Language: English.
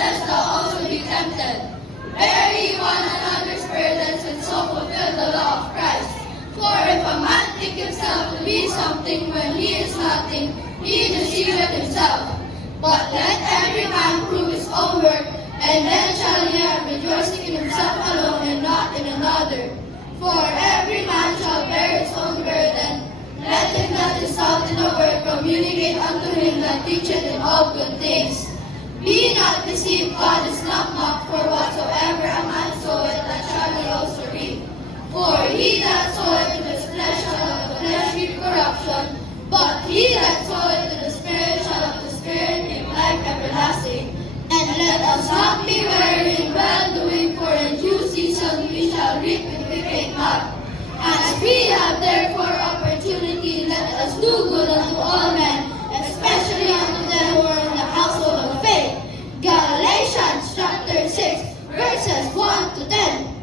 lest thou also be tempted. Bear ye one another's burdens, and so fulfill the law of Christ. For if a man think himself to be something when he is nothing, he deceiveth himself. But let every man prove his own work, and then shall he have rejoicing in himself alone, and not in another. For every man shall bear his own burden. Let him that is taught in the word communicate unto him that teacheth in all good things. Be not deceived, God is not mocked, for whatsoever a man soweth, that shall he also reap. For he that soweth to his flesh shall of the flesh reap corruption, but he that soweth to the Spirit shall of the Spirit reap life everlasting. And let us not be weary in well-doing, for in due season we shall reap if we faint not. As we have therefore opportunity, let us do good unto all men, especially unto them who are in the household of faith. Galatians chapter 6, verses 1 to 10.